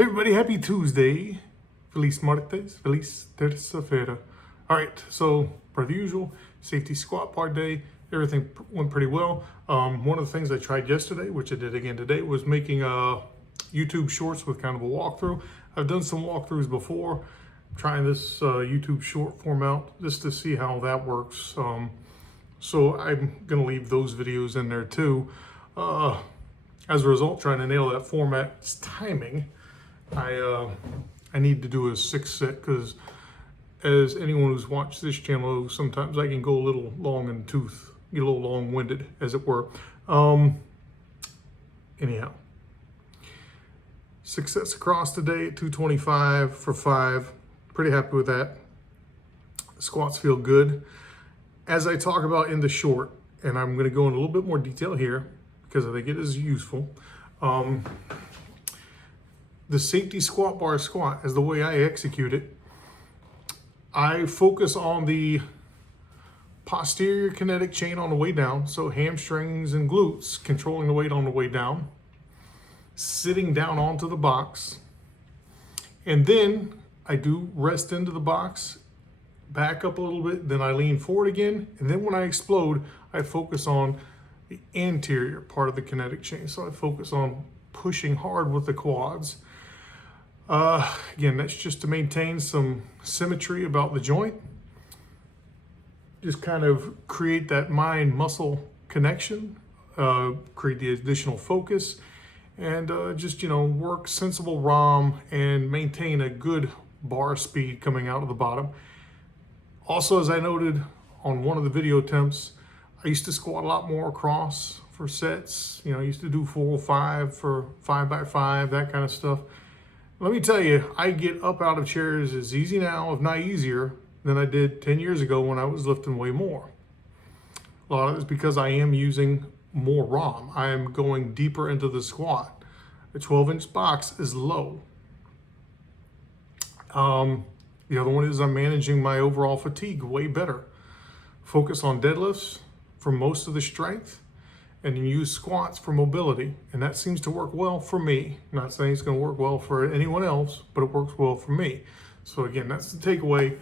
Hey everybody, happy Tuesday. Feliz martes, feliz terça-feira. All right, so per the usual, safety squat bar day. Everything went pretty well. One of the things I tried yesterday, which I did again today, was making YouTube shorts with kind of a walkthrough. I've done some walkthroughs before. Trying this YouTube short format just to see how that works. So I'm gonna leave those videos in there too. As a result, trying to nail that format's timing. I need to do a 6-set because, as anyone who's watched this channel, sometimes I can go a little long in the tooth, get a little long-winded, as it were. Anyhow, 6 sets across today at 225 for 5. Pretty happy with that. The squats feel good. As I talk about in the short, and I'm going to go in a little bit more detail here because I think it is useful. The safety squat bar squat, as the way I execute it, I focus on the posterior kinetic chain on the way down, so hamstrings and glutes controlling the weight on the way down, sitting down onto the box, and then I do rest into the box, back up a little bit, then I lean forward again, and then when I explode, I focus on the anterior part of the kinetic chain. So I focus on pushing hard with the quads. Again, that's just to maintain some symmetry about the joint. Just kind of create that mind-muscle connection, create the additional focus, and just, work sensible ROM and maintain a good bar speed coming out of the bottom. Also, as I noted on one of the video attempts, I used to squat a lot more across for sets. I used to do 4-5 for 5x5, that kind of stuff. Let me tell you, I get up out of chairs as easy now, if not easier, than I did 10 years ago when I was lifting way more. A lot of it is because I am using more ROM. I am going deeper into the squat. A 12-inch box is low. The other one is I'm managing my overall fatigue way better. Focus on deadlifts for most of the strength, and you use squats for mobility, and that seems to work well for me. I'm not saying it's going to work well for anyone else, but it works well for me. So again, that's the takeaway.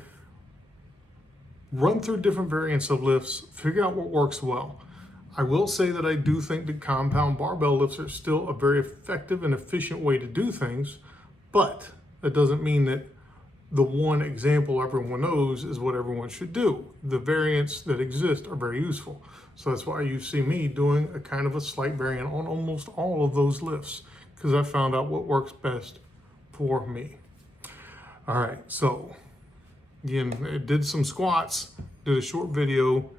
Run through different variants of lifts, figure out what works well. I will say that I do think that compound barbell lifts are still a very effective and efficient way to do things, but that doesn't mean that the one example everyone knows is what everyone should do. The variants that exist are very useful. So that's why you see me doing a kind of a slight variant on almost all of those lifts, because I found out what works best for me. All right, so again, I did some squats, did a short video,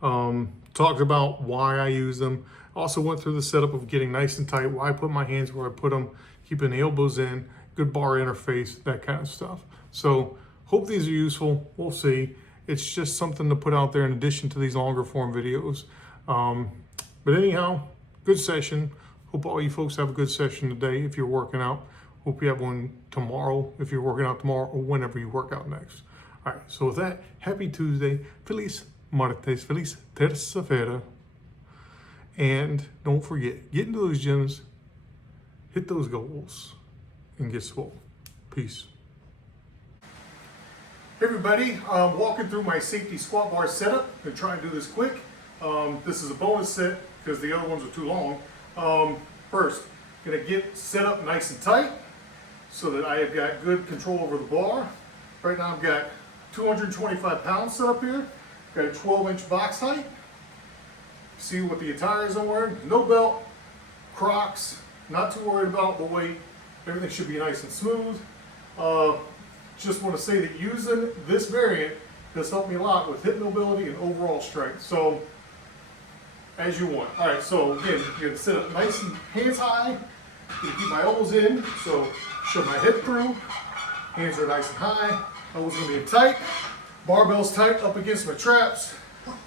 talked about why I use them. Also went through the setup of getting nice and tight, why I put my hands where I put them, keeping the elbows in, good bar interface, that kind of stuff. So hope these are useful. We'll see. It's just something to put out there in addition to these longer form videos. But anyhow, good session. Hope all you folks have a good session today if you're working out. Hope you have one tomorrow if you're working out tomorrow, or whenever you work out next. All right, so with that, happy Tuesday. Feliz martes, feliz terça-feira. And don't forget, get into those gyms, hit those goals, and get swole. Peace. Hey everybody, walking through my safety squat bar setup. I'm gonna try and do this quick. This is a bonus set because the other ones are too long. First, gonna get set up nice and tight so that I have got good control over the bar. Right now I've got 225 pounds set up here. Got a 12-inch box height. See what the attire is I'm wearing. No belt, Crocs, not too worried about the weight. Everything should be nice and smooth. Just want to say that using this variant has helped me a lot with hip mobility and overall strength. So, as you want. All right, so again, you're going to sit up nice and hands high. You keep my elbows in, so shove my head through. Hands are nice and high. Elbows going to be tight. Barbell's tight up against my traps.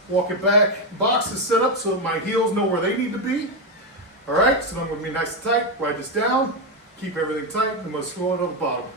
Walk it back. Box is set up so my heels know where they need to be. All right, so I'm going to be nice and tight. Write this down. Keep everything tight. I'm going to scroll it on the bottom.